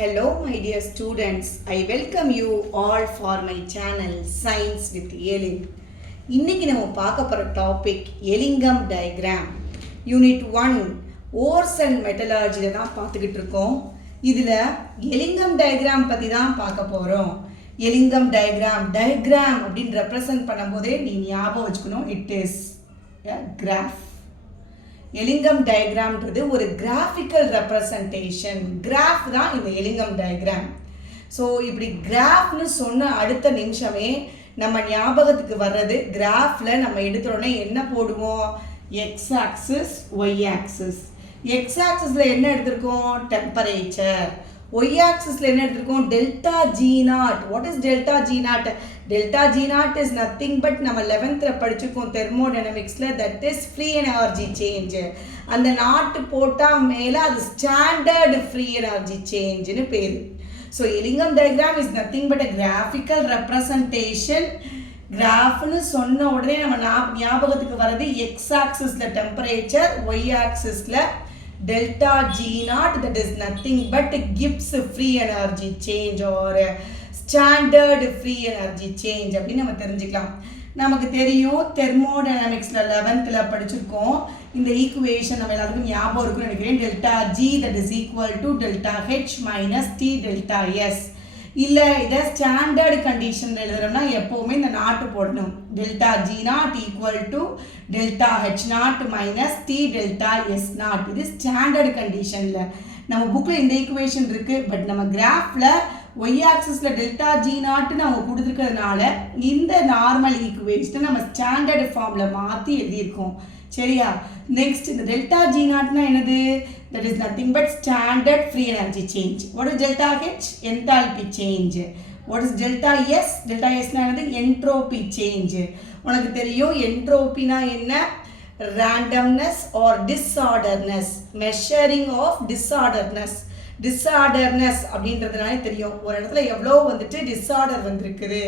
Hello my dear students, I welcome you all for my channel Science with Elin. இன்னைக்கு நம்ம பார்க்க போற topic Ellingham diagram. Unit 1 ores and மெட்டலர்ஜில தான் பார்த்துக்கிட்டு இருக்கோம். இதுல எலிங்கம் டயக்ராம் பத்தி தான் பார்க்க போறோம். எலிங்கம் டயக்ராம் அப்படின்னு ரெப்ரசன்ட் பண்ணும்போதே நீ ஞாபகம் வச்சுக்கணும், it is a graph. Ellingham டயக்ராம்ன்றது ஒரு கிராஃபிக்கல் ரெப்ரசன்டேஷன். கிராஃப் தான் இந்த எலிங்கம் டயக்ராம். ஸோ இப்படி கிராஃப்னு சொன்ன அடுத்த நிமிஷமே நம்ம ஞாபகத்துக்கு வர்றது, கிராஃபில் நம்ம எடுத்துட்டோன்னே என்ன போடுவோம்? X axis, y axis. X ஆக்சிஸில் என்ன எடுத்திருக்கோம்? டெம்பரேச்சர். ஒய் ஆக்சிஸில் என்ன எடுத்திருக்கோம்? Delta G naught. What is delta G naught? Delta G naught is nothing but நம்ம 11th படிச்சிருக்கோம் தெர்மோடைனமிக்ஸில், that is free energy change. அந்த நாட்டு போட்டால் மேலே அது ஸ்டாண்டர்டு ஃப்ரீ எனர்ஜி சேஞ்சுன்னு பேர். So Ellingham diagram is nothing but a graphical representation. கிராஃப்னு சொன்ன உடனே நம்ம ஞாபகத்துக்கு வர்றது எக்ஸ் ஆக்சிஸில் டெம்பரேச்சர், ஒய் ஆக்சிஸில் delta G naught, that is nothing but Gibbs free energy change or standard free energy change அப்படின்னு நம்ம தெரிஞ்சுக்கலாம். நமக்கு தெரியும் தெர்மோடைனமிக்ஸில் 11th படிச்சிருக்கோம். இந்த ஈக்குவேஷன் நம்ம எல்லாத்துக்கும் ஞாபகம் இருக்குன்னு நினைக்கிறேன். Delta G that is equal to delta H minus T delta S. இல்லை இதை ஸ்டாண்டர்டு கண்டிஷனில் எழுதுறோம்னா எப்போவுமே இந்த நாட்டு போடணும். Delta G naught equal to delta H naught minus T delta S naught. இது ஸ்டாண்டர்டு கண்டிஷனில் நம்ம புக்கில் இந்த ஈக்குவேஷன் இருக்குது. பட் நம்ம கிராஃபில் ஒய் ஆக்சிஸில் டெல்டா ஜி நாட்டுன்னு அவங்க கொடுத்துருக்கிறதுனால இந்த நார்மல் ஈக்குவேஷனை நம்ம ஸ்டாண்டர்டு ஃபார்மில் மாற்றி எழுதியிருக்கோம். சரியா? நெக்ஸ்ட் இந்த டெல்டா ஜி நாட்னா என்னது? that is nothing but standard free energy change. What is delta H? Enthalpy change. What is delta S? Delta S na enadhu? Entropy change. உனக்கு தெரியும் என்ட்ரோபினா என்ன? randomness or disorderness, measuring of disorderness. டிஸார்டர்னஸ் அப்படின்றதுனாலே தெரியும் ஒரு இடத்துல எவ்வளோ வந்துட்டு disorder வந்திருக்குது.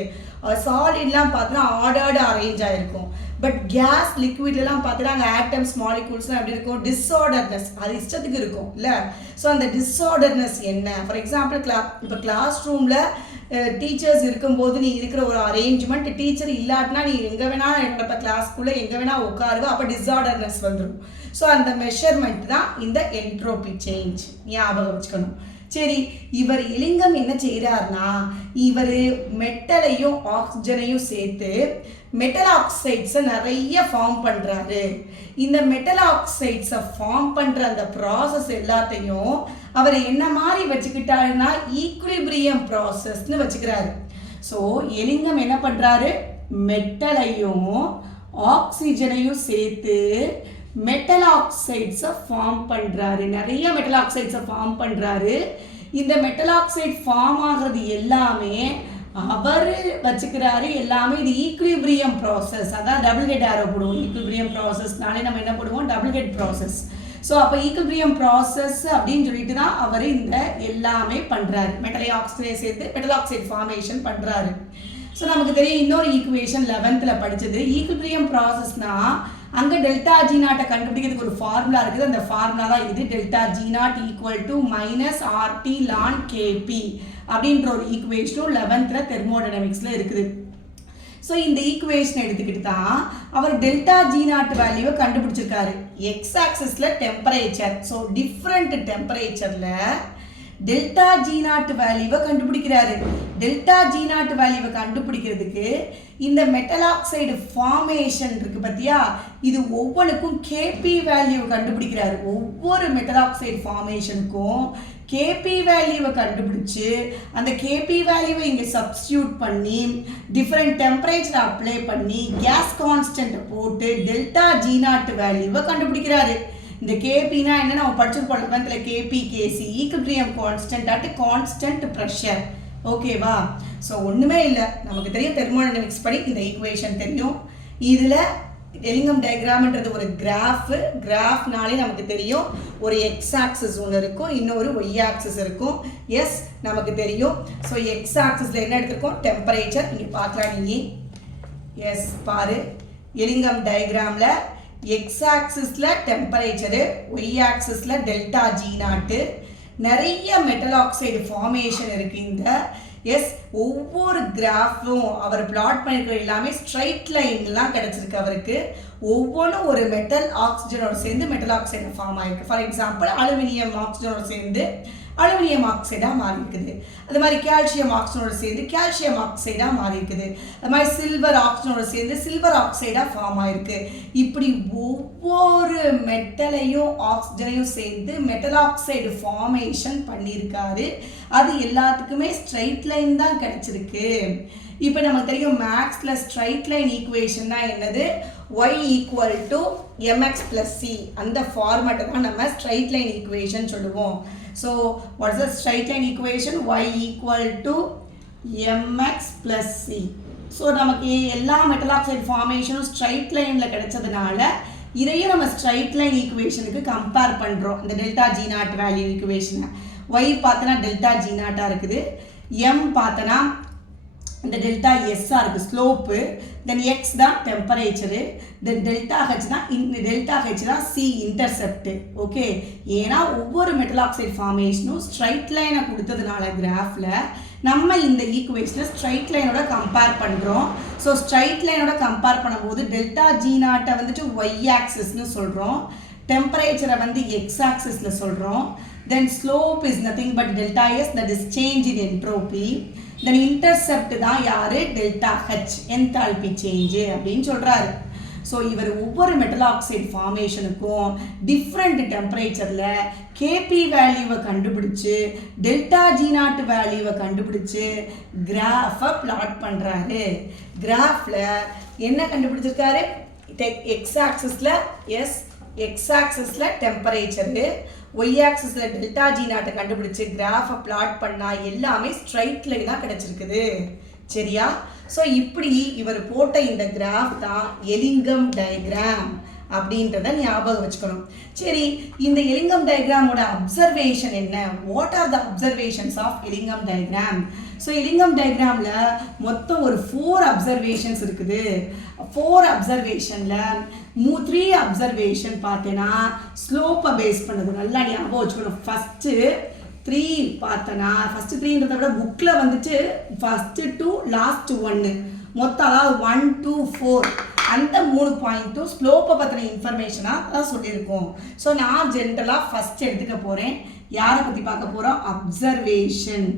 சாலிட்லாம் பார்த்தோன்னா ஆர்டர்டு அரேஞ்ச் ஆகிருக்கும். பட் கேஸ் லிக்விட்லாம் பார்த்தோன்னா அங்கே ஆட்டம்ஸ் மாலிகூல்ஸ்லாம் எப்படி இருக்கும்? டிஸார்டர்னஸ் அது இஷ்டத்துக்கு இருக்கும் இல்லை? ஸோ அந்த டிஸார்டர்னஸ் என்ன? ஃபார் எக்ஸாம்பிள் இப்போ கிளாஸ் ரூமில் டீச்சர்ஸ் இருக்கும்போது நீ இருக்கிற ஒரு அரேஞ்ச்மெண்ட், டீச்சர் இல்லாட்டினா நீ எங்கே வேணால் என்னோட கிளாஸ்க்குள்ளே எங்கே வேணால் உட்காருவோ, அப்போ டிஸார்டர்னஸ் வந்துடும். ஸோ அந்த மெஷர்மெண்ட் தான் இந்த என்ட்ரோபி சேஞ்ச். ஞாபகம் வச்சுக்கணும். சரி, இவர் எலிங்கம் என்ன செய்கிறார்னா, இவர் மெட்டலையும் ஆக்சிஜனையும் சேர்த்து மெட்டல் ஆக்சைட்ஸை நிறைய ஃபார்ம் பண்ணுறாரு. இந்த மெட்டல் ஆக்சைட்ஸை ஃபார்ம் பண்ணுற அந்த ப்ராசஸ் எல்லாத்தையும் அவர் என்ன மாதிரி வச்சுக்கிட்டாருன்னா ஈக்குலிபிரியம் ப்ராசஸ்ன்னு வச்சுக்கிறாரு. ஸோ எலிங்கம் என்ன பண்ணுறாரு? மெட்டலையும் ஆக்சிஜனையும் சேர்த்து மெட்டல் ஆக்சைட்ஸை ஃபார்ம் பண்ணுறாரு. நிறைய மெட்டல் ஆக்சைட்ஸை ஃபார்ம் பண்ணுறாரு. இந்த மெட்டல் ஆக்சைட் ஃபார்ம் ஆகிறது எல்லாமே அவர் வச்சுக்கிறாரு. எல்லாமே இது ஈக்குலிபிரியம் ப்ராசஸ். அதான் டபுள் ஹெட் ஆரோ போடுவோம். ஈக்குலிபிரியம் ப்ராசஸ்னாலே நம்ம என்ன போடுவோம்? Double head process. ஸோ அப்போ ஈக்குலிபிரியம் ப்ராசஸ் அப்படின்னு சொல்லிட்டு தான் அவர் இந்த எல்லாமே பண்ணுறாரு. மெட்டல் ஆக்சைடை சேர்த்து மெட்டல் ஆக்சைடு ஃபார்மேஷன் பண்ணுறாரு. ஸோ நமக்கு தெரியும் இன்னொரு ஈக்குவேஷன் 11th படித்தது. ஈக்குலிபிரியம் ப்ராசஸ்னால் அங்கே டெல்டா ஜி நாட்டை கண்டுபிடிக்கிறதுக்கு ஒரு ஃபார்முலா இருக்குது. அந்த ஃபார்முலா தான் இது. Delta G naught equal to minus RT ln KP அப்படின்ற ஒரு ஈக்குவேஷனும் 11th தெர்மோடைனமிக்ஸில் இருக்குது. ஸோ இந்த ஈக்குவேஷனை எடுத்துக்கிட்டு தான் அவர் டெல்டா ஜி நாட் வேல்யூவை கண்டுபிடிச்சிருக்காரு. எக்ஸ் ஆக்சிஸில் டெம்பரேச்சர். ஸோ டிஃப்ரெண்ட் டெம்பரேச்சரில் டெல்டா ஜி நாட் வேல்யூவை கண்டுபிடிக்கிறாரு. டெல்டா ஜி நாட் வேல்யூவை கண்டுபிடிக்கிறதுக்கு இந்த மெட்டல் ஆக்சைடு ஃபார்மேஷன் இருக்கு பார்த்தியா, இது ஒவ்வொன்றுக்கும் கேபி வேல்யூவை கண்டுபிடிக்கிறாரு. ஒவ்வொரு மெட்டல் ஆக்சைடு ஃபார்மேஷனுக்கும் கேபி வேல்யூவை கண்டுபிடிச்சு அந்த கேபி வேல்யூவை இங்கே சப்ஸ்டியூட் பண்ணி டிஃப்ரெண்ட் டெம்பரேச்சரை அப்ளை பண்ணி கேஸ் கான்ஸ்டன்ட்டை போட்டு டெல்டா ஜி நாட் வேல்யூவை கண்டுபிடிக்கிறாரு. இந்த கேபினா என்ன? நம்ம படிச்சிருப்போம் 11th KP KC, equilibrium constant at constant pressure. ஓகேவா? ஸோ ஒன்றுமே இல்லை, நமக்கு தெரியும் தெர்மோடைனமிக்ஸ் படி இந்த ஈக்குவேஷன் தெரியும். இதில் எலிங்கம் டயக்ராம்ன்றது ஒரு கிராஃப்னாலே நமக்கு தெரியும் ஒரு எக்ஸ் ஆக்சிஸ் ஒன்று இருக்கும், இன்னொரு ஒய் ஆக்சிஸ் இருக்கும். எஸ் நமக்கு தெரியும். ஸோ எக்ஸ் ஆக்சிஸில் என்ன எடுத்திருக்கோம்? டெம்பரேச்சர். இங்கே பார்க்கலாம் நீ. எஸ் பாரு, எலிங்கம் டயக்ராமில் எக்ஸ் ஆக்சிஸில் டெம்பரேச்சரு, ஒய் ஆக்சிஸில் டெல்டா ஜி நாட்டு, நிறைய மெட்டல் ஆக்சைடு ஃபார்மேஷன் இருக்குது இந்த ஒவ்வொரு கிராஃபும் அவர் பிளாட் பண்ணிருக்கிற எல்லாமே ஸ்ட்ரைட் லைன்லாம் கிடைச்சிருக்கு அவருக்கு. ஒவ்வொன்றும் ஒரு மெட்டல் ஆக்சிஜனோட சேர்ந்து மெட்டல் ஆக்சைடு ஃபார்ம் ஆயிருக்கு. ஃபார் எக்ஸாம்பிள் அலுமினியம் ஆக்சிஜனோட சேர்ந்து அலுமினியம் ஆக்சைடாக மாறி இருக்குது. அது மாதிரி கால்சியம் ஆக்சைடோட சேர்ந்து கால்சியம் ஆக்சைடாக மாறி இருக்குது. அது மாதிரி சில்வர் ஆக்சைடோட சேர்ந்து சில்வர் ஆக்சைடாக ஃபார்ம் ஆயிருக்கு. இப்படி ஒவ்வொரு மெட்டலையும் ஆக்சிஜனையும் சேர்ந்து மெட்டல் ஆக்சைடு ஃபார்மேஷன் பண்ணியிருக்காரு. அது எல்லாத்துக்குமே ஸ்ட்ரைட் லைன் தான் கிடைச்சிருக்கு. இப்போ நமக்கு தெரியும் மேக்ஸில் ஸ்ட்ரைட் லைன் ஈக்குவேஷன்னா என்னது, y = mx + c. அந்த ஃபார்மேட்டை தான் நம்ம ஸ்ட்ரைட் லைன் ஈக்குவேஷன் சொல்லுவோம். So what is the straight line equation, y = mx + c. So நமக்கு எல்லா மெட்டல் ஆக்சைடு ஃபார்மேஷனும் ஸ்ட்ரைட் லைனில் கிடைச்சதுனால இதையும் நம்ம ஸ்ட்ரைட் லைன் ஈக்குவேஷனுக்கு கம்பேர் பண்ணுறோம். இந்த டெல்டா ஜி நாட் வேல்யூ ஈக்குவேஷனை y பார்த்தோன்னா டெல்டா ஜி நாட்டாக இருக்குது, m பார்த்தோன்னா இந்த டெல்டா எஸ்ஸாக இருக்குது ஸ்லோப்பு, தென் எக்ஸ் தான் டெம்பரேச்சரு, தென் டெல்டா ஹெச் தான் டெல்டா ஹெச் தான் சி இன்டர்செப்ட். ஓகே, ஏன்னா ஒவ்வொரு மெட்டல் ஆக்சைடு ஃபார்மேஷனும் ஸ்ட்ரைட் லைனை கொடுத்ததுனால கிராஃபில் நம்ம இந்த ஈக்குவேஷனை ஸ்ட்ரைட் லைனோட கம்பேர் பண்ணுறோம். ஸோ ஸ்ட்ரைட் லைனோட கம்பேர் பண்ணும்போது டெல்டா ஜி நாட்டை வந்துட்டு ஒய் ஆக்சிஸ்னு சொல்கிறோம், டெம்பரேச்சரை வந்து எக்ஸ் ஆக்சிஸில் சொல்கிறோம், then slope is nothing but delta S, that is change in entropy. Then intercept தான் யார், டெல்டா ஹெச், என்தால்பி சேஞ்சு அப்படின்னு சொல்கிறாரு. ஸோ இவர் ஒவ்வொரு மெட்டல் ஆக்சைடு ஃபார்மேஷனுக்கும் டிஃப்ரெண்ட் டெம்பரேச்சரில் கேபி வேல்யூவை கண்டுபிடிச்சு டெல்டா ஜி நாட் வேல்யூவை கண்டுபிடிச்சு கிராஃபை பிளாட் பண்ணுறாரு. கிராஃபில் என்ன கண்டுபிடிச்சிருக்காரு, எக்ஸ் ஆக்சிஸில் எக்ஸ் ஆக்சிஸில் டெம்பரேச்சரு, ஒய் ஆக்சிஸில் டெல்டா ஜி நாட்டை கண்டுபிடிச்சி கிராஃபை பிளாட் பண்ணால் எல்லாமே ஸ்ட்ரைட் லைனாக கிடச்சிருக்குது. சரியா? ஸோ இப்படி இவர் போட்ட இந்த கிராஃப் தான் எலிங்கம் டயக்ராம் அப்படின்றத ஞாபகம் வச்சுக்கணும். சரி, இந்த எலிங்கம் டயக்ராமோட அப்சர்வேஷன் என்ன, what are the observations of Ellingham diagram? So Ellingham டயக்ராமில் மொத்தம் ஒரு 4 அப்சர்வேஷன்ஸ் இருக்குது. 4 அப்சர்வேஷனில் 3 அப்சர்வேஷன் பார்த்தேன்னா ஸ்லோப்பை பேஸ் பண்ணது, நல்லா ஞாபகம் வச்சுக்கணும். ஃபஸ்ட்டு 3 பார்த்தனா, ஃபஸ்ட்டு 3ன்றதை விட புக்கில் வந்துட்டு ஃபஸ்ட்டு 2 லாஸ்ட் 1 மொத்தம், அதாவது 1 2 4 அந்த 3 பாயிண்ட்டும் ஸ்லோப்பை பற்றின இன்ஃபர்மேஷனாக தான் சொல்லியிருக்கோம். ஸோ நான் ஜென்ரலாக ஃபஸ்ட் எடுத்துக்க போகிறேன். யாரை பற்றி பார்க்க போகிறோம், observation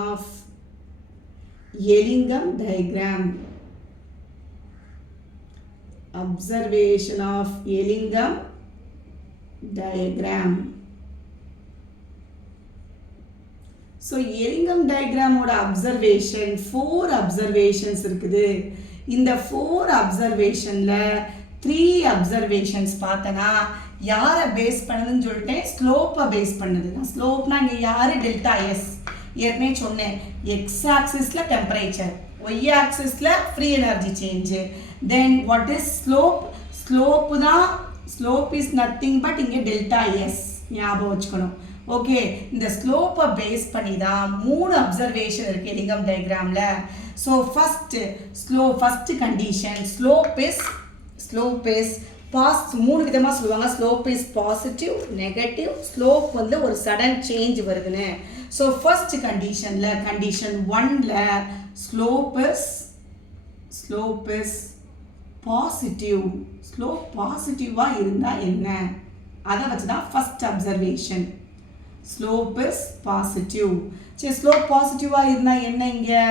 of Ellingham diagram. Observation of Ellingham diagram. So Ellingham diagram ஓட observation 4 observations இருக்குது. இந்த 4 observationல 3 observations பார்த்தனா யாரை பேஸ் பண்ணதுன்னு சொல்லிட்டேன், ஸ்லோப்பை பேஸ் பண்ணது. ஸ்லோப்னா இங்கே யார், டெல்டா எஸ். ஏற்கனவே சொன்னேன், எக்ஸ் ஆக்சிஸில் டெம்பரேச்சர், ஒய் ஆக்சிஸில் free energy change. Then what is slope, slope தான், ஸ்லோப் இஸ் நத்திங் பட் இங்கே டெல்டா எஸ் ஞாபகம் வச்சுக்கணும். ஓகே, இந்த ஸ்லோப்பை பேஸ் பண்ணி தான் 3 அப்சர்வேஷன் இருக்குது எலிங்கம் டயக்ராமில். So first condition slope is பாஸ் 3 விதமாக சொல்லுவாங்க. Slope is positive, negative, slope வந்து ஒரு சடன் சேஞ்ச் வருதுன்னு. ஸோ ஃபர்ஸ்ட் கண்டிஷனில், கண்டிஷன் 1ல ஸ்லோப் இஸ் பாசிட்டிவ். ஸ்லோப் பாசிட்டிவாக இருந்தால் என்ன, அதை வச்சு தான் first observation. Slope is positive. சரி, ஸ்லோப் பாசிட்டிவாக இருந்தால் என்ன, இங்கே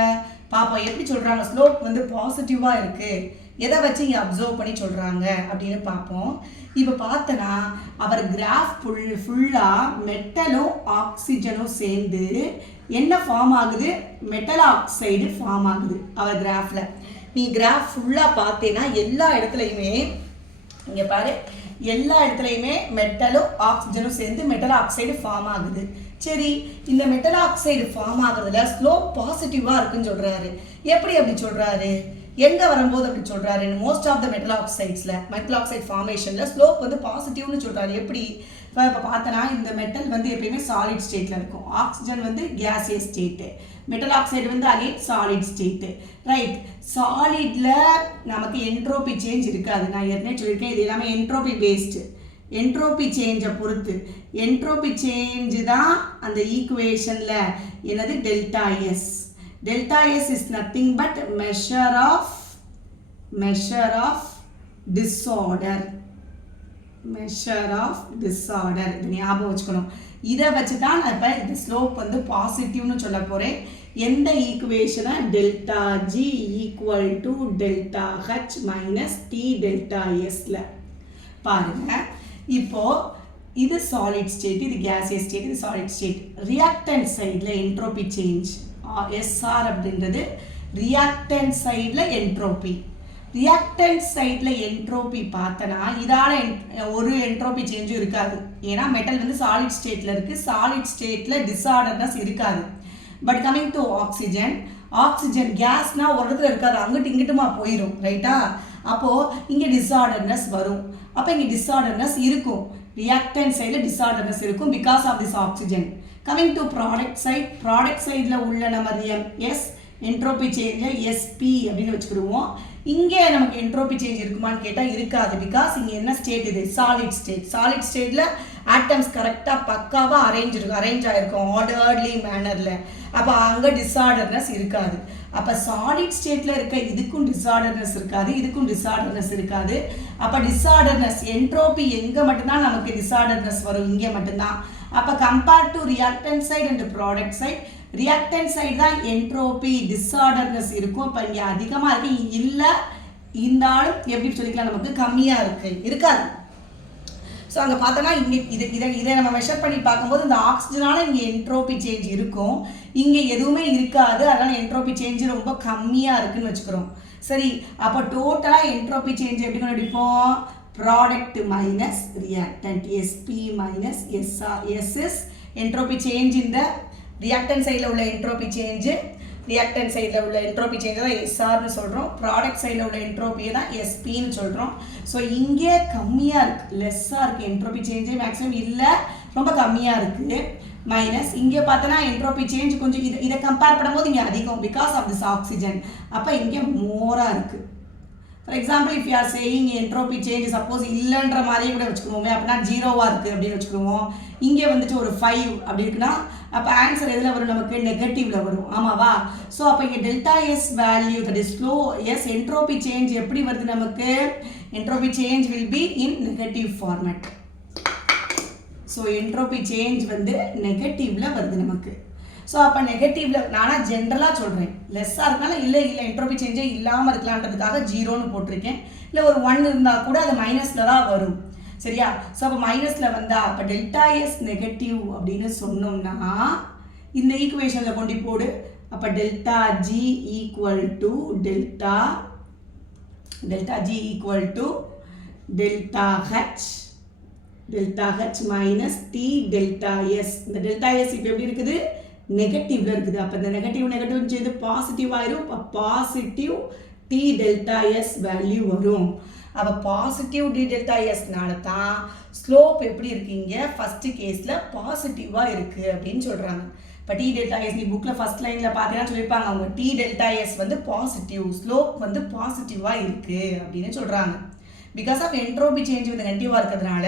பாப்போம் எப்படி சொல்கிறாங்க. ஸ்லோப் வந்து பாசிட்டிவாக இருக்குது, எதை வச்சு இங்கே அப்சர்வ் பண்ணி சொல்கிறாங்க அப்படின்னு பார்ப்போம். இப்போ பார்த்தனா அவர் கிராஃப் ஃபுல்லாக மெட்டலும் ஆக்சிஜனும் சேர்ந்து என்ன ஃபார்ம் ஆகுது, மெட்டல் ஆக்சைடு ஃபார்ம் ஆகுது அவர் கிராஃபில். நீ கிராஃப் ஃபுல்லாக பார்த்தேன்னா எல்லா இடத்துலையுமே இங்கே பாரு, எல்லா இடத்துலையுமே மெட்டலும் ஆக்சிஜனும் சேர்ந்து மெட்டல் ஆக்சைடு ஃபார்ம் ஆகுது. சரி, இந்த மெட்டல் ஆக்சைடு ஃபார்ம் ஆகுறதுல ஸ்லோப் பாசிட்டிவாக இருக்குன்னு சொல்கிறாரு. எப்படி அப்படி சொல்கிறாரு, எங்கே வரும்போது அப்படின்னு சொல்கிறாரு, most of the metal oxide ஃபார்மேஷனில் ஸ்லோப் வந்து பாசிட்டிவ்னு சொல்கிறாரு. எப்படி இப்போ பார்த்தனா இந்த மெட்டல் வந்து எப்பயுமே சாலிட் ஸ்டேட்டில் இருக்கும், ஆக்சிஜன் வந்து கேசியஸ் ஸ்டேட்டு, மெட்டல் ஆக்சைடு வந்து அகைன் சாலிட் ஸ்டேட்டு, ரைட். சாலிடில் நமக்கு என்ட்ரோபி சேஞ்ச் இருக்காது. நான் ஏற்கனவே சொல்லியிருக்கேன், இது எல்லாமே என்ட்ரோபி பேஸ்டு. என்ட்ரோபி சேஞ்சை பொறுத்து என்ட்ரோபி சேஞ்சு தான் அந்த ஈக்குவேஷனில் என்னது delta S. Delta S is nothing but measure of disorder. இது ஞாபகம் வச்சுக்கணும். இதை வச்சு தான் நான் இப்போ இந்த ஸ்லோப் வந்து பாசிட்டிவ்னு சொல்ல போகிறேன். எந்த ஈக்குவேஷனை delta G equal to delta H minus T delta எஸ்ல பாருங்க. இப்போ இது சாலிட் ஸ்டேட், இது கேசியஸ் ஸ்டேட், இது சாலிட் ஸ்டேட். ரியாக்டன்ட் சைடில் என்ட்ரோபி சேஞ்ச் SR அப்படின்றது ரியாக்டன்ட் சைடில் என்ட்ரோபி. ரியாக்டன்ட் சைடில் என்ட்ரோபி பார்த்தனா இதால் ஒரு என்ட்ரோபி சேஞ்சும் இருக்காது. ஏன்னா மெட்டல் வந்து சாலிட் ஸ்டேட்டில் இருக்குது, சாலிட் ஸ்டேட்டில் டிஸார்டர்னஸ் இருக்காது. பட் கமிங் டு ஆக்சிஜன் கேஸ்னால் ஒரு இடத்துல இருக்காது, அங்கிட்டு இங்கிட்டுமா போயிடும், ரைட்டா. அப்போது இங்கே டிஸார்டர்னஸ் வரும். அப்போ இங்கே டிஸார்டர்னஸ் இருக்கும், ரியாக்டன்ட் சைடில் டிஸார்டர்னஸ் இருக்கும் because of this oxygen. Coming to product சைடில் உள்ள நம்ம எஸ் என்ட்ரோபி சேஞ்சை எஸ்பி அப்படின்னு வச்சுக்கிடுவோம். இங்கே நமக்கு என்ட்ரோபி சேஞ்ச் இருக்குமான்னு கேட்டால் இருக்காது. பிகாஸ் இங்கே என்ன ஸ்டேட், இது சாலிட் ஸ்டேட்டில் ஆட்டம்ஸ் கரெக்டாக பக்காவாக அரேஞ்ச் ஆகிருக்கும் ஆர்டர்லி மேனரில். அப்போ அங்கே டிஸார்டர்னஸ் இருக்காது. அப்போ சாலிட் ஸ்டேட்டில் இருக்க இதுக்கும் டிஸார்டர்னஸ் இருக்காது. அப்போ டிஸார்டர்னஸ் என்ட்ரோபி எங்கே மட்டும்தான் நமக்கு டிஸார்டர்னஸ் வரும், இங்கே மட்டும்தான். அப்போ compared to reactant side and product side, reactant side தான் என்ட்ரோபி டிஸார்டர்னஸ் இருக்கும். இப்போ இங்கே அதிகமாக இருக்குது, இல்லை இருந்தாலும் எப்படி சொல்லிக்கலாம், நமக்கு கம்மியாக இருக்காது. ஸோ அங்கே பார்த்தோன்னா இங்கே இதை நம்ம மெஷர் பண்ணி பார்க்கும்போது இந்த ஆக்சிஜனால் இங்கே என்ட்ரோபி சேஞ்ச் இருக்கும், இங்கே எதுவுமே இருக்காது. அதனால் என்ட்ரோபி சேஞ்ச் ரொம்ப கம்மியாக இருக்குதுன்னு வச்சுக்கிறோம். சரி, அப்போ டோட்டலாக என்ட்ரோபி சேஞ்ச் எப்படி கண்டுபிடிப்போம், product minus reactant SP minus SR. S is entropy change, இந்த ரியாக்டன்ட் சைடில் உள்ள என்ட்ரோபி சேஞ்சு, ரியாக்டன்ட் சைடில் உள்ள என்ட்ரோபி சேஞ்சை தான் எஸ்ஆர்னு சொல்கிறோம், ப்ராடக்ட் சைடில் உள்ள என்ட்ரோபியை தான் எஸ்பின்னு சொல்கிறோம். ஸோ இங்கே கம்மியாக இருக்குது, லெஸ்ஸாக இருக்குது, என்ட்ரோபி சேஞ்சே மேக்ஸிமம் இல்லை, ரொம்ப கம்மியாக இருக்குது. மைனஸ் இங்கே பார்த்தோன்னா என்ட்ரோபி சேஞ்ச் கொஞ்சம் இதை கம்பேர் பண்ணும்போது இங்கே அதிகம் பிகாஸ் ஆஃப் திஸ் ஆக்சிஜன். அப்போ இங்கே மோராக இருக்குது. For example if you are saying entropy change suppose இல்லைன்ற மாதிரியே கூட வச்சுக்குவோமே, அப்படின்னா 0வாக இருக்குது அப்படின்னு வச்சுக்குவோம். இங்கே வந்துட்டு ஒரு 5 அப்படி இருக்குன்னா அப்போ ஆன்சர் எதில் வரும், நமக்கு நெகட்டிவில் வரும், ஆமாவா. ஸோ அப்போ இங்கே delta S value that is slow S entropy change எப்படி வருது, நமக்கு entropy change will be in negative format. So entropy change வந்து நெகட்டிவில் வருது நமக்கு. ஸோ அப்போ நெகட்டிவில் நானாக ஜென்ரலாக சொல்கிறேன், லெஸ்ஸாக இருக்கனால இல்லை என்ட்ரோபி சேஞ்சே இல்லாமல் இருக்கலான்றதுக்காக 0ன்னு போட்டிருக்கேன். இல்லை ஒரு 1 இருந்தால் கூட அது மைனஸில் தான் வரும், சரியா. ஸோ அப்போ மைனஸில் வந்தால் அப்போ டெல்டா எஸ் நெகட்டிவ் அப்படின்னு சொன்னோம்னா இந்த ஈக்குவேஷனில் கொண்டு போடு. அப்போ delta G equal to delta H minus T delta S. இந்த டெல்டா எஸ் இப்போ எப்படி இருக்குது, நெகட்டிவ்ல இருக்குது. அப்போ இந்த நெகட்டிவ் சேர்ந்து பாசிட்டிவ் ஆயிரும். இப்போ positive T delta S value வரும். அப்போ பாசிட்டிவ் டி டெல்டா எஸ்னால தான் ஸ்லோப் எப்படி இருக்கீங்க, ஃபஸ்ட்டு கேஸில் பாசிட்டிவாக இருக்குது அப்படின்னு சொல்கிறாங்க. இப்போ டி டெல்டா எஸ் நீ புக்கில் ஃபஸ்ட் லைனில் பார்த்தீங்கன்னா சொல்லியிருப்பாங்க, அவங்க டி டெல்டா எஸ் வந்து பாசிட்டிவ், ஸ்லோப் வந்து பாசிட்டிவாக இருக்குது அப்படின்னு சொல்கிறாங்க. பிகாஸ் ஆஃப் என்ட்ரோபி சேஞ்ச் வந்து நெகட்டிவாக இருக்கிறதுனால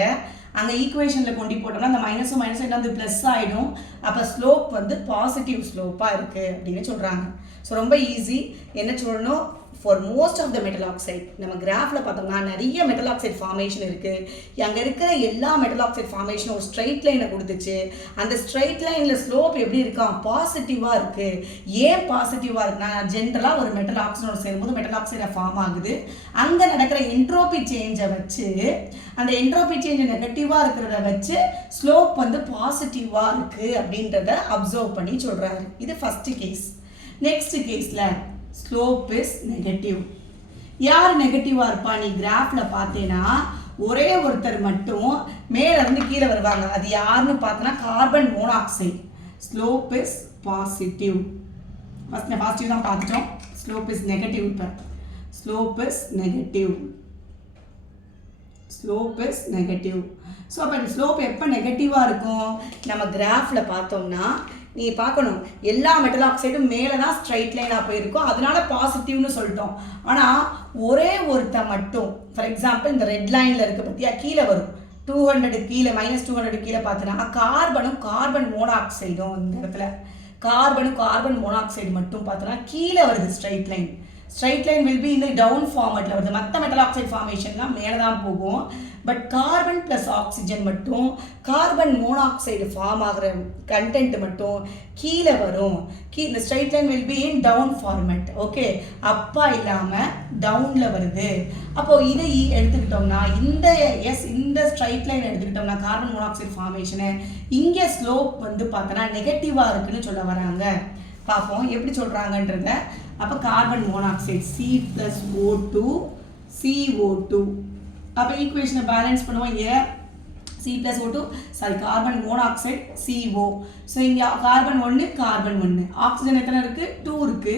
அங்கே ஈக்குவேஷனில் கொண்டு போட்டோம்னா அந்த மைனஸும் என்ன வந்து ப்ளஸ் ஆகிடும். அப்போ ஸ்லோப் வந்து பாசிட்டிவ் ஸ்லோப்பாக இருக்குது அப்படின்னு சொல்கிறாங்க. ஸோ ரொம்ப ஈஸி. என்ன சொல்லணும், for most of the metal oxide நம்ம கிராஃபில் பார்த்தோம்னா நிறைய மெட்டல் ஆக்சைட் ஃபார்மேஷன் இருக்குது. அங்கே இருக்கிற எல்லா மெட்டல் ஆக்சைட் ஃபார்மேஷனும் ஒரு ஸ்ட்ரைட் லைனை கொடுத்துச்சு. அந்த ஸ்ட்ரைட் லைனில் ஸ்லோப் எப்படி இருக்கான், பாசிட்டிவாக இருக்குது. ஏன் பாசிட்டிவாக இருக்குன்னா ஜென்ரலாக ஒரு மெட்டல் ஆக்சைடோட சேரும்போது மெட்டல் ஆக்சைடை ஃபார்ம் ஆகுது. அங்கே நடக்கிற என்ட்ரோபி சேஞ்சை வச்சு அந்த என்ட்ரோபி சேஞ்ச் நெகட்டிவாக இருக்கிறத வச்சு ஸ்லோப் வந்து பாசிட்டிவாக இருக்குது அப்படின்றத அப்சர்வ் பண்ணி சொல்கிறாரு. இது ஃபஸ்ட்டு கேஸ். நெக்ஸ்ட் கேஸில் ஸ்லோப் இஸ் நெகட்டிவ். யார் நெகட்டிவாக இருப்பா, நீ கிராஃபில் பார்த்தேன்னா ஒரே ஒருத்தர் மட்டும் மேலேருந்து கீழே வருவாங்க. அது யாருன்னு பார்த்தோன்னா carbon monoxide. Slope is positive. First positive தான் பார்த்துட்டோம், ஸ்லோப் இஸ் நெகட்டிவ். இப்போ slope is negative. Slope is negative. So அப்போ இந்த ஸ்லோப் எப்போ நெகட்டிவாக இருக்கும்? நம்ம கிராஃபில் பார்த்தோம்னா நீ பார்க்கணும், எல்லா மெட்டல் ஆக்சைடும் மேலே தான் ஸ்ட்ரைட் லைனாக போயிருக்கும், அதனால பாசிட்டிவ்னு சொல்லிட்டோம். ஆனால் ஒரே ஒருத்த மட்டும், ஃபார் எக்ஸாம்பிள் இந்த ரெட் லைனில் இருக்க பற்றியா கீழே வரும் 200 கீழே -200 கீழே பார்த்தோன்னா கார்பனும் கார்பன் மோனாக்சைடும் இந்த இடத்துல கார்பன் மோனாக்சைடு மட்டும் பார்த்தோன்னா கீழே வருது straight line. Straight line will be இந்த டவுன் ஃபார்மேட்டில் வருது. மற்ற மெட்டல் ஆக்சைடு ஃபார்மேஷன்லாம் மேலே தான் போகும். பட் கார்பன் ப்ளஸ் ஆக்சிஜன் மட்டும் கார்பன் மோனாக்சைடு ஃபார்ம் ஆகிற கண்டென்ட் மட்டும் கீழே வரும். இந்த straight line will be in down format. Okay, அப்பா இல்லாமல் டவுனில் வருது. அப்போது இதை எடுத்துக்கிட்டோம்னா இந்த ஸ்ட்ரைட் லைன் எடுத்துக்கிட்டோம்னா கார்பன் மோனாக்சைடு ஃபார்மேஷனு இங்கே ஸ்லோப் வந்து பார்த்தோன்னா நெகட்டிவாக இருக்குன்னு சொல்ல வராங்க. பார்ப்போம் எப்படி சொல்கிறாங்கன்றத. அப்போ கார்பன் மோனாக்சைடு C+O2 CO2. அப்போ ஈக்குவேஷனை பேலன்ஸ் பண்ணுவோம். இங்கே கார்பன் மோனாக்சைடு CO. ஸோ இங்கே கார்பன் 1 கார்பன் 1, ஆக்சிஜன் எத்தனை இருக்குது? 2 இருக்குது.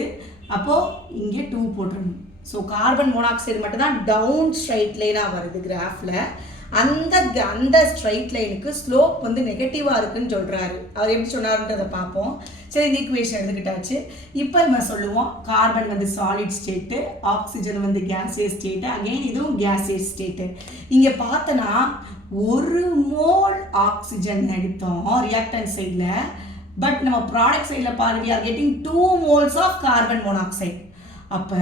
அப்போது இங்கே 2 போட்டுருணும். ஸோ கார்பன் மோனாக்சைடு மட்டும் தான் டவுன் ஸ்ட்ரைட் லைனாக வருது கிராஃபில். அந்த ஸ்ட்ரைட் லைனுக்கு ஸ்லோப் வந்து நெகட்டிவாக இருக்குன்னு சொல்கிறாரு. அவர் எப்படி சொன்னார்ன்றதை பார்ப்போம். சரி, இந்த ஈக்குவேஷன் எடுத்துக்கிட்டாச்சு. இப்போ நம்ம சொல்லுவோம் கார்பன் வந்து சாலிட் ஸ்டேட்டு, ஆக்சிஜன் வந்து கேசியஸ் ஸ்டேட்டு, அகைன் இதுவும் கேசியஸ் ஸ்டேட்டு. இங்கே பார்த்தோன்னா 1 மோல் ஆக்சிஜன் எடுத்தோம் ரியாக்டன்ட் சைடில். பட் நம்ம ப்ராடக்ட் சைடில் பாருங்க, we are getting 2 moles of carbon monoxide. அப்போ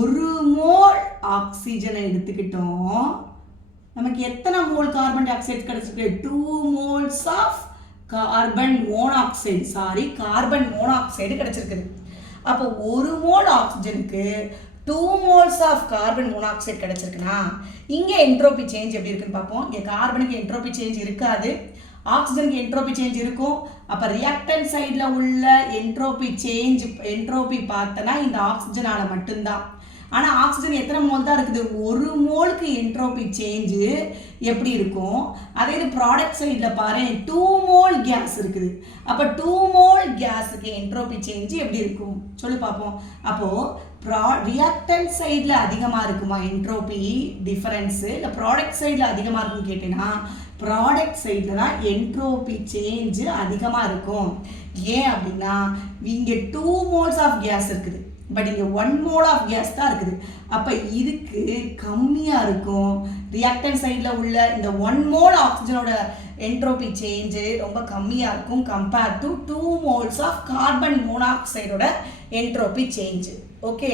1 மோல் ஆக்சிஜனை எடுத்துக்கிட்டோம், நமக்கு எத்தனை மோல் கார்பன் டை ஆக்சைடு கிடைச்சிருக்கு? 2 moles ஆஃப் கார்பன் மோனாக்சைடு கிடைச்சிருக்குது. அப்போ 1 மோல் ஆக்சிஜனுக்கு 2 moles ஆஃப் கார்பன் மோனாக்சைடு கிடைச்சிருக்குன்னா இங்கே என்ட்ரோபி சேஞ்ச் எப்படி இருக்குன்னு பார்ப்போம். இங்கே கார்பனுக்கு என்ட்ரோபி சேஞ்ச் இருக்காது, ஆக்சிஜனுக்கு என்ட்ரோபி சேஞ்ச் இருக்கும். அப்போ ரியாக்டன்ட் சைடில் உள்ள என்ட்ரோபி பார்த்தனா இந்த ஆக்சிஜனால் மட்டும்தான். ஆனால் ஆக்சிஜன் எத்தனை மோல் தான் இருக்குது? 1 மோலுக்கு என்ட்ரோபி சேஞ்சு எப்படி இருக்கும்? அதே இது ப்ராடக்ட் சைடில் பாரு 2 மோல் கேஸ் இருக்குது. அப்போ 2 மோல் கேஸுக்கு என்ட்ரோபி சேஞ்சு எப்படி இருக்கும் சொல்லி பார்ப்போம். அப்போது ரியாக்டன்ட் சைடில் அதிகமாக இருக்குமா என்ட்ரோபி டிஃபரன்ஸு, இல்லை ப்ராடக்ட் சைடில் அதிகமாக இருக்குன்னு கேட்டேன்னா ப்ராடக்ட் சைடில் தான் என்ட்ரோபி சேஞ்சு அதிகமாக இருக்கும். ஏன் அப்படின்னா இங்கே 2 moles ஆஃப் கேஸ் இருக்குது, பட் இங்கே 1 mole ஆஃப் கேஸ் தான் இருக்குது. அப்போ இதுக்கு கம்மியாக இருக்கும். ரியாக்டன்ட் சைடில் உள்ள இந்த 1 mole ஆக்சிஜனோட என்ட்ரோபி சேஞ்சு ரொம்ப கம்மியாக இருக்கும் compared to 2 moles of carbon மோனாக்சைடோட என்ட்ரோபி சேஞ்சு. ஓகே,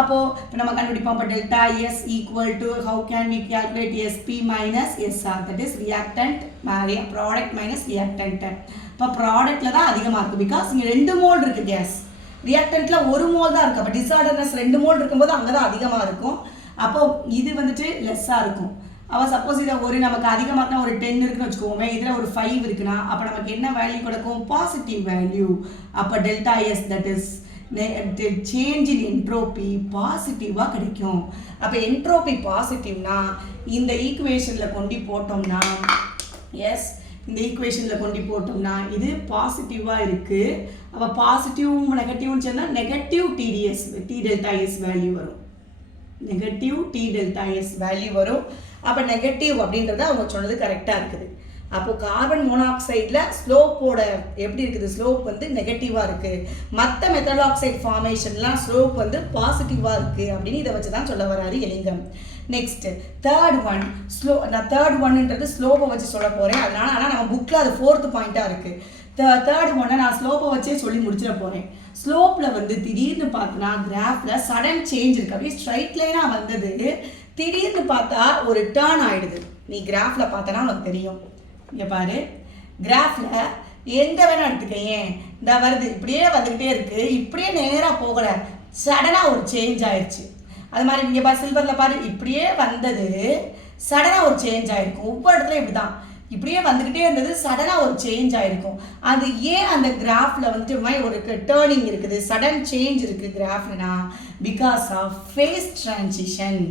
அப்போது இப்போ நம்ம கண்டுபிடிப்போம். இப்போ delta S equal to how can we calculate SP minus SR, that is reactant product minus reactant. இப்போ ப்ராடக்டில் தான் அதிகமாக இருக்குது, பிகாஸ் இங்கே 2 mole இருக்குது கேஸ், ரியாக்டன்ட்ல 1 மோல் தான் இருக்குது. அப்போ டிஸார்டர்னஸ் 2 மோல் இருக்கும்போது அங்கே தான் அதிகமாக இருக்கும். அப்போ இது வந்துட்டு லெஸ்ஸாக இருக்கும். அவள் சப்போஸ் இதை நமக்கு அதிகமாக ஒரு 10 இருக்குன்னு வச்சுக்கோமே, இதில் ஒரு 5 இருக்குன்னா அப்போ நமக்கு என்ன வேல்யூ கிடைக்கும்? Positive value. அப்போ delta S that is change in entropy பாசிட்டிவாக கிடைக்கும். அப்போ என்ட்ரோபி பாசிட்டிவ்னா இந்த ஈக்குவேஷனில் கொண்டு போட்டோம்னா இந்த ஈக்குவேஷனில் கொண்டு போட்டோம்னா இது பாசிட்டிவாக இருக்குது. அப்போ பாசிட்டிவ் நெகட்டிவ்னு சொன்னால் negative T delta S value வரும், negative T delta S value வரும். அப்போ நெகட்டிவ் அப்படின்றத அவங்க சொன்னது கரெக்டாக இருக்குது. அப்போது கார்பன் மோனாக்சைடில் ஸ்லோப்போட எப்படி இருக்குது? ஸ்லோப் வந்து நெகட்டிவாக இருக்குது. மற்ற மெட்டல் ஆக்சைடு ஃபார்மேஷன்லாம் ஸ்லோப் வந்து பாசிட்டிவாக இருக்குது அப்படின்னு இதை வச்சு தான் சொல்ல வராரு எலிங்கம். நெக்ஸ்ட் தேர்ட் ஒன்ன்றது ஸ்லோப்பை வச்சு சொல்ல போகிறேன். ஆனால் நம்ம புக்கில் அது 4th பாயிண்ட்டாக இருக்குது. தேர்ட் ஒன்னை நான் ஸ்லோப்பை வச்சே சொல்லி முடிச்சிட போகிறேன். ஸ்லோப்பில் வந்து திடீர்னு பார்த்தோன்னா கிராஃபில் சடன் சேஞ்ச் இருக்குது. அப்படியே ஸ்ட்ரைட் லைனாக வந்தது திடீர்னு பார்த்தா ஒரு டேர்ன் ஆகிடுது. நீ கிராஃபில் பார்த்தனா உனக்கு தெரியும். இங்கே பாரு, கிராஃபில் எங்கே வேணால் எடுத்துக்கேன், இந்த வருது இப்படியே வந்துக்கிட்டே இருக்குது, இப்படியே நேராக போகலை, சடனாக ஒரு சேஞ்ச் ஆயிடுச்சு. அது மாதிரி இங்கே பாரு சில்வரில் பாரு, இப்படியே வந்தது சடனாக ஒரு சேஞ்ச் ஆகிருக்கும். ஒவ்வொரு இடத்துலையும் இப்படி தான் இப்படியே வந்துக்கிட்டே இருந்தது, சடனாக ஒரு சேஞ்ச் ஆகிருக்கும். அது ஏன் அந்த கிராஃபில் வந்துட்டு ஒரு டேர்னிங் இருக்குது, சடன் சேஞ்ச் இருக்குது கிராஃப்னா because of phase transition.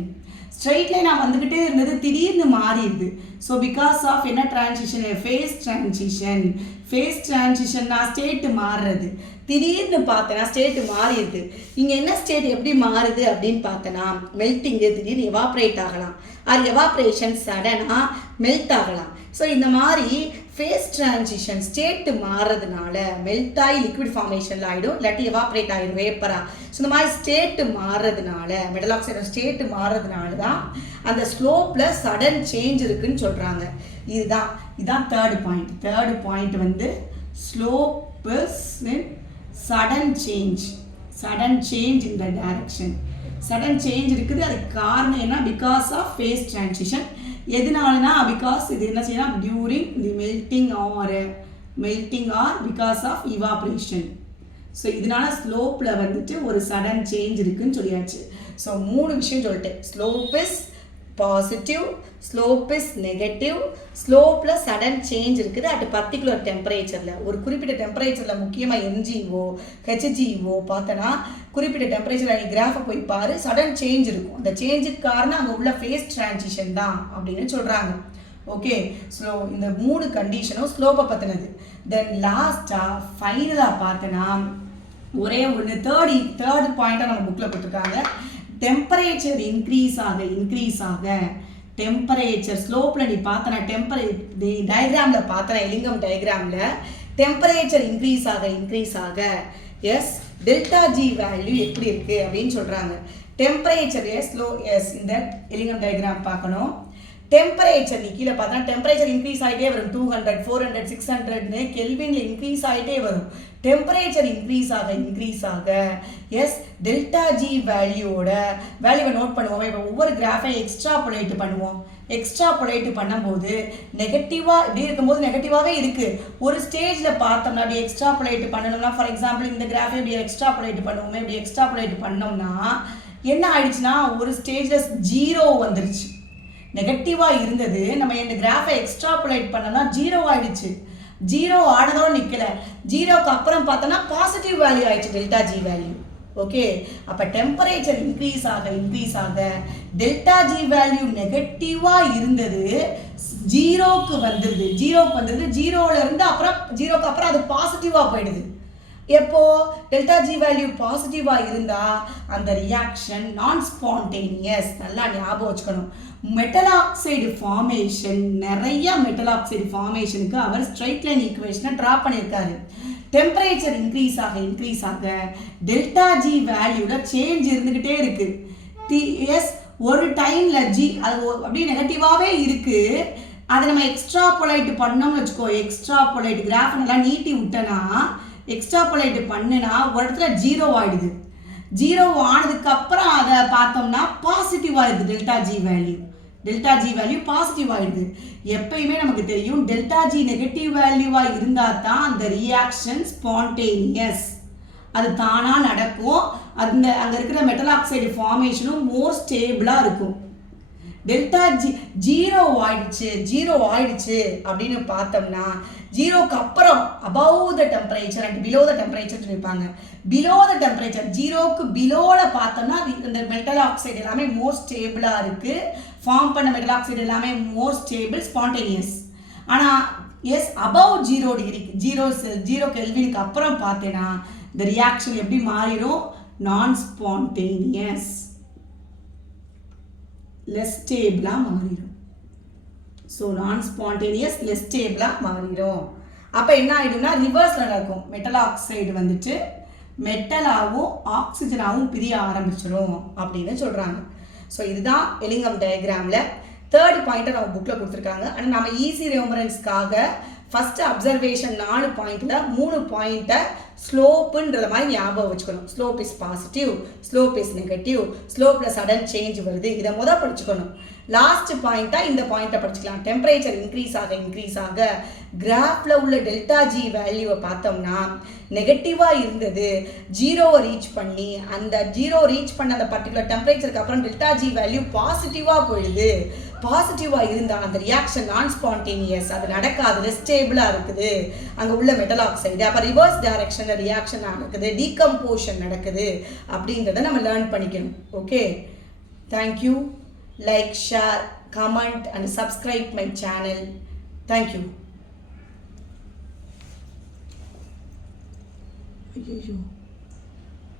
Straight லைனாக வந்துக்கிட்டே இருந்தது, திடீர்னு மாறிடுது. ஸோ பிகாஸ் ஆஃப் என்ன டிரான்சிஷன்? Phase transition. ஃபேஸ் டிரான்சிஷன்னா ஸ்டேட்டு மாறுறது. திடீர்னு பார்த்தேன்னா ஸ்டேட்டு மாறிடுது. இங்கே என்ன ஸ்டேட் எப்படி மாறுது அப்படின்னு பார்த்தோன்னா, மெல்ட்டிங்கு திடீர்னு எவாப்ரேட் ஆகலாம், அது எவாப்ரேஷன் சடனாக மெல்ட் ஆகலாம். ஸோ இந்த மாதிரி ஃபேஸ் டிரான்சிஷன் ஸ்டேட்டு மாறுறதுனால மெல்ட் ஆகி லிக்விட் ஃபார்மேஷனில் ஆகிடும், இல்லாட்டி எவாப்ரேட் ஆகிடும் வேப்பரா. ஸோ இந்த மாதிரி ஸ்டேட்டு மாறுறதுனால, மெட்டல் ஆக்சைடு ஸ்டேட்டு மாறுறதுனால தான் அந்த ஸ்லோப்பில் சடன் சேஞ்ச் இருக்குன்னு சொல்கிறாங்க. இதுதான் தேர்டு பாயிண்ட். தேர்டு பாயிண்ட் வந்து slope is in sudden change. Sudden change in the direction. Sudden change இருக்குது. அதுக்கு காரணம் என்ன? Because of phase transition. எதனாலனா பிகாஸ் இது என்ன செய்யலாம்? During the melting or because of evaporation. So இதனால ஸ்லோப்பில் வந்துட்டு ஒரு சடன் சேஞ்ச் இருக்குன்னு சொல்லியாச்சு. ஸோ 3 விஷயம் சொல்லிட்டேன். Slope is positive, slope is negative, ஸ்லோப்பில் சடன் சேஞ்ச் இருக்குது அட் பர்டிகுலர் டெம்பரேச்சரில். ஒரு குறிப்பிட்ட டெம்பரேச்சரில் முக்கியமாக MgO HgO பார்த்தோன்னா குறிப்பிட்ட டெம்பரேச்சரில் நீ கிராஃபை போய் பாரு, சடன் சேஞ்ச் இருக்கும். அந்த சேஞ்சுக்கு காரணம் அங்கே உள்ள ஃபேஸ் டிரான்சிஷன் தான் அப்படின்னு சொல்கிறாங்க. ஓகே, ஸோ இந்த 3 கண்டிஷனும் ஸ்லோப்பை பற்றினது. தென் லாஸ்ட்டாக ஃபைனலாக பார்த்தோன்னா ஒரே ஒன்று தேர்ட் பாயிண்ட்டாக நம்ம புக்கில் கொடுத்துருக்காங்க. டெம்பரேச்சர் இன்க்ரீஸ் ஆக டெம்பரேச்சர் ஸ்லோப்பில் நீ பார்த்தனா டயக்ராமில் பார்த்தனா எலிங்கம் டயக்ராமில் டெம்பரேச்சர் இன்க்ரீஸ் ஆக எஸ் டெல்டா ஜி வேல்யூ எப்படி இருக்குது அப்படின்னு சொல்கிறாங்க. டெம்பரேச்சர் இந்த எலிங்கம் டயக்ராம் பார்க்கணும். டெம்பரேச்சர் நீ கீழே பார்த்தா டெம்பரேச்சர் இன்க்ரீஸ் ஆகிட்டே வரும். 200 400 600ன்னு கெல்வினில் இன்க்ரீஸ் ஆகிட்டே வரும். டெம்பரேச்சர் இன்க்ரீஸ் ஆக எஸ் டெல்டா ஜி வேல்யூவை நோட் பண்ணுவோம். இப்போ ஒவ்வொரு கிராஃபை எக்ஸ்ட்ராபுலேட் பண்ணும்போது நெகட்டிவாக இப்படி இருக்கும்போது நெகட்டிவாகவே இருக்குது. ஒரு ஸ்டேஜில் பார்த்தோம்னா இப்படி எக்ஸ்ட்ராபுலேட் பண்ணணும்னா, ஃபார் எக்ஸாம்பிள் இந்த கிராஃபை இப்படி எக்ஸ்ட்ராபுலேட் பண்ணுவோமே, இப்படி எக்ஸ்ட்ராபுலேட் பண்ணோம்னா என்ன ஆயிடுச்சுன்னா ஒரு ஸ்டேஜில் 0 வந்துருச்சு. நெகட்டிவாக இருந்தது, நம்ம இந்த கிராஃபை எக்ஸ்ட்ராபுலேட் பண்ணோம்னா 0 ஆயிடுச்சு. 0 ஆனதோட நிற்கலை. 0க்கு அப்புறம் பார்த்தோன்னா பாசிட்டிவ் வேல்யூ ஆயிடுச்சு டெல்டா ஜி வேல்யூ. ஓகே, அப்போ டெம்பரேச்சர் இன்க்ரீஸ் ஆக டெல்டா ஜி வேல்யூ நெகட்டிவாக இருந்தது 0க்கு வந்துடுது. 0லேருந்து அப்புறம் 0க்கு அப்புறம் அது பாசிட்டிவாக போயிடுது. எப்போ டெல்டா ஜி வேல்யூ பாசிட்டிவாக இருந்தால் அந்த ரியாக்ஷன் நான் ஸ்பான்டேனியஸ். நல்லா ஞாபகம் வச்சுக்கணும். மெட்டல் ஆக்சைடு ஃபார்மேஷன், நிறைய மெட்டல் ஆக்சைடு ஃபார்மேஷனுக்கு அவர் ஸ்ட்ரைட் லைன் ஈக்குவேஷனை ட்ரா பண்ணியிருக்காரு. டெம்பரேச்சர் இன்க்ரீஸ் ஆக டெல்டா ஜி வேல்யூவில் சேஞ்ச் இருந்துக்கிட்டே இருக்குது. ஒரு டைமில் அது அப்படியே நெகட்டிவாகவே இருக்குது. அதை நம்ம எக்ஸ்ட்ராபுலேட் பண்ணோம்னு வச்சுக்கோ. எக்ஸ்ட்ராபுலேட் கிராஃப் நல்லா நீட்டி விட்டனா எக்ஸ்ட்ராபுலேட் பண்ணுனா ஒரு இடத்துல 0 ஆகிடுது. 0 ஆனதுக்கப்புறம் அதை பார்த்தோம்னா பாசிட்டிவாக இருக்குது. டெல்டா ஜி வேல்யூ பாசிட்டிவ் ஆகிடுது. எப்பயுமே நமக்கு தெரியும் டெல்டா ஜி நெகட்டிவ் வேல்யூவாக இருந்தால் தான் அந்த ரியாக்ஷன் ஸ்பான்டேனியஸ், அது தானாக நடக்கும். அங்கே இருக்கிற மெட்டல் ஆக்சைடு ஃபார்மேஷனும் மோர் ஸ்டேபிளாக இருக்கும். டெல்டா ஜி 0 ஆயிடுச்சு அப்படின்னு பார்த்தோம்னா 0க்கு அப்புறம் above the temperature and below the temperature சொல்லியிருப்பாங்க. below the temperature 0க்கு பிலோவில் பார்த்தோம்னா இந்த மெட்டல் ஆக்சைடு எல்லாமே மோர் ஸ்டேபிளாக இருக்குது. ஃபார்ம் பண்ண மெட்டல் ஆக்சைடு எல்லாமே மோர் ஸ்டேபிள், ஸ்பான்டேனியஸ். ஆனால் above 0 டிகிரிக்கு 0 கெல்வினுக்கு அப்புறம் பார்த்தேன்னா இந்த ரியாக்ஷன் எப்படி மாறிடும்? நான் ஸ்பான்டேனியஸ், லெஸ் ஸ்டேபிளாக மாறிடும். ஸோ நான் ஸ்பான்டேனியஸ் லெஸ் ஸ்டேபிளாக மாறிடும். அப்போ என்ன ஆகிடும்னா ரிவர்ஸில் நடக்கும். மெட்டல் ஆக்சைடு வந்துட்டு மெட்டலாகவும் ஆக்சிஜனாகவும் பிரிய ஆரம்பிச்சிடும் அப்படின்னு சொல்கிறாங்க. ஸோ இதுதான் எலிங்கம் டயக்ராமில் தேர்ட் பாயிண்ட்டை நம்ம புக்கில் கொடுத்துருக்காங்க. ஆனால் நம்ம ஈஸி ரெஃபரன்ஸ்க்காக ஃபஸ்ட்டு அப்சர்வேஷன் 4 பாயிண்ட்டில் 3 பாயிண்ட்டை ஸ்லோப்புன்றத மாதிரி ஞாபகம் வச்சுக்கணும். Slope is positive, slope is negative, ஸ்லோப்பில் சடன் சேஞ்ச் வருது, இதை படிச்சுக்கணும். லாஸ்ட் பாயிண்ட்டாக இந்த பாயிண்ட்டை படிச்சுக்கலாம். டெம்பரேச்சர் இன்க்ரீஸ் ஆக கிராஃபில் உள்ள டெல்டா ஜி வேல்யூவை பார்த்தோம்னா நெகட்டிவாக இருந்தது, 0வை ரீச் பண்ணி அந்த 0 ரீச் பண்ண அந்த பர்டிகுலர் டெம்பரேச்சருக்கு அப்புறம் டெல்டா ஜி வேல்யூ பாசிட்டிவாக போயிடுது. பாசிட்டிவாக இருந்தால் அந்த ரியாக்ஷன் நான் ஸ்பான்டேனியஸ், அது நடக்காது, ஸ்டேபிளாக இருக்குது அங்கே உள்ள மெட்டல் ஆக்சைடு. அப்போ ரிவர்ஸ் டைரக்ஷனில் ரியாக்ஷன் நடக்குது, டீகம்போஷன் நடக்குது அப்படின்றத நம்ம லேர்ன் பண்ணிக்கணும். Okay, thank you. like, share, comment and subscribe my channel. Thank you. ஐயோ